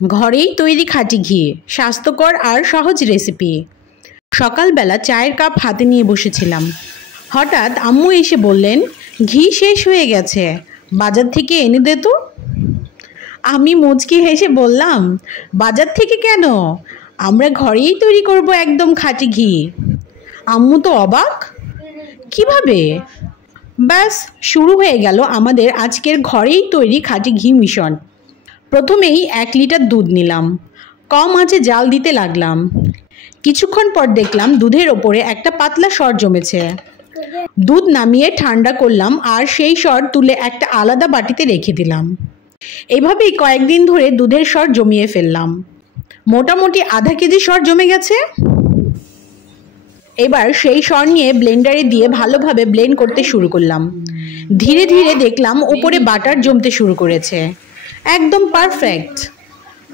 ঘরেই তৈরি খাঁটি ঘি, স্বাস্থ্যকর আর সহজ রেসিপি। সকালবেলা চায়ের কাপ হাতে নিয়ে বসেছিলাম। হঠাৎ আম্মু এসে বললেন, ঘি শেষ হয়ে গেছে, বাজার থেকে এনে দে তো। আমি মুচকি হেসে বললাম, বাজার থেকে কেন? আমরা ঘরেই তৈরি করব একদম খাঁটি ঘি। আম্মু তো অবাক, কিভাবে? ব্যাস শুরু হয়ে গেল আমাদের আজকের ঘরেই তৈরি খাঁটি ঘি মিশন। প্রথমেই 1 লিটার দুধ নিলাম, কম আঁচে জাল দিতে লাগলাম। কিছুক্ষণ পর দেখলাম দুধের ওপরে একটা পাতলা সর জমেছে। দুধ নামিয়ে ঠান্ডা করলাম আর সেই সর তুলে একটা আলাদা বাটিতে রেখে দিলাম। এভাবেই কয়েকদিন ধরে দুধের সর জমিয়ে ফেললাম। মোটামুটি আধা কেজি সর জমে গেছে। এবার সেই সর নিয়ে ব্লেন্ডারে দিয়ে ভালোভাবে ব্লেন্ড করতে শুরু করলাম। ধীরে ধীরে দেখলাম উপরে বাটার জমতে শুরু করেছে। একদম পারফেক্ট।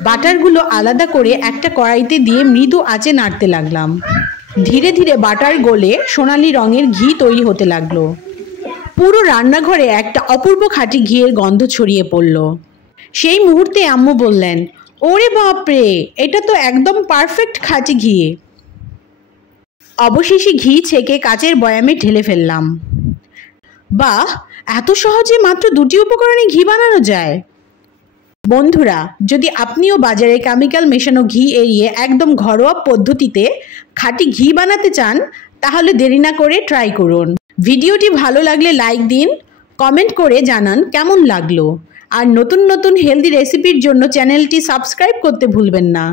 বাটারগুলো আলাদা করে একটা কড়াইতে দিয়ে মৃদু আঁচে নাড়তে লাগলাম। ধীরে ধীরে বাটার গলে সোনালি রঙের ঘি তৈরি হতে লাগলো। পুরো রান্নাঘরে একটা অপূর্ব খাঁটি ঘিয়ের গন্ধ ছড়িয়ে পড়ল। সেই মুহূর্তে আম্মু বললেন, ওরে বাপরে, এটা তো একদম পারফেক্ট খাঁটি ঘি। অবশেষে ঘি ছেঁকে কাচের বয়ামে ঢেলে ফেললাম। বাহ, এত সহজে মাত্র 2টি উপকরণে ঘি বানানো যায়। বন্ধুরা, যদি আপনিও বাজারে কেমিক্যাল মেশানো ঘি এড়িয়ে একদম ঘরোয়া পদ্ধতিতে খাঁটি ঘি বানাতে চান, তাহলে দেরি না করে ট্রাই করুন। ভিডিওটি ভালো লাগলে লাইক দিন, কমেন্ট করে জানান কেমন লাগলো। আর নতুন নতুন হেলদি রেসিপির জন্য চ্যানেলটি সাবস্ক্রাইব করতে ভুলবেন না।